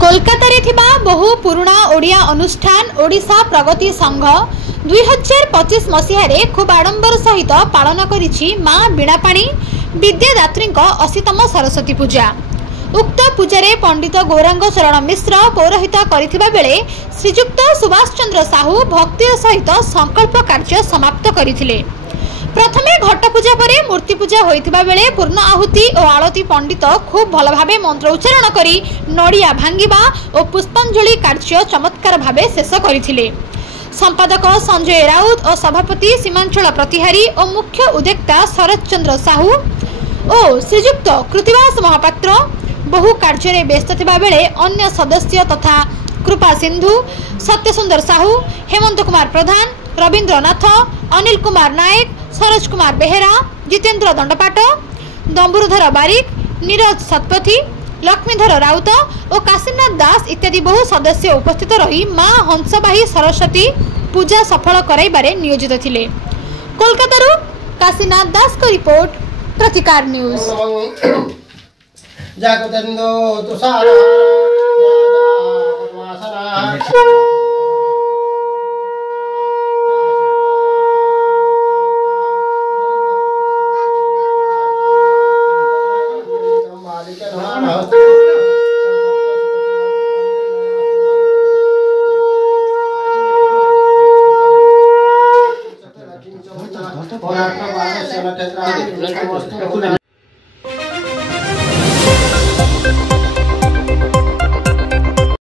कोलकाता थिबा बहु पुराणा ओडिया अनुष्ठान ओडिशा प्रगति संघ 2025 मसीह खूब आडंबर सहित पालन करिछि मां बीणापाणी विद्यादात्री 80तम सरस्वती पूजा। उक्त पूजारे पंडित गौरांग शरण मिश्र पौरोहित करथिबा बेले श्रीजुक्त सुभाष चंद्र साहू भक्तिर सहित संकल्प कार्य समाप्त करथिले। प्रथमे घट पूजा पर मूर्ति पूजा होइथिबा बेले पूर्ण आहुति और आलती पंडित खूब भल भावे मंत्र उच्चारण करी नड़िया भांगिबा और पुष्पांजलि कार्य चमत्कार भावे शेष करथिले। संपादक संजय राउत और सभापति सीमांचल प्रतिहारी और मुख्य उद्योक्ता शरद चंद्र साहू और श्रीजुक्त कृतिवास महापात्र बहु कार्य व्यस्त थिबा बेले अन्य सदस्य तथा कृपा सिंधु सत्यसुंदर साहू हेमंत कुमार प्रधान रवींद्रनाथ अनिल कुमार नायक सरोज कुमार बेहेरा जितेंद्र दंडपाट दंबुरधर बारिक नीरज सतपथी लक्ष्मीधर राउत और काशीनाथ दास इत्यादि बहु सदस्य उपस्थित रही मां हंसवाही सरस्वती पूजा सफल कराइबारे नियोजित थिले। कोलकाता काशीनाथ दास को रिपोर्ट प्रतिकार न्यूज। और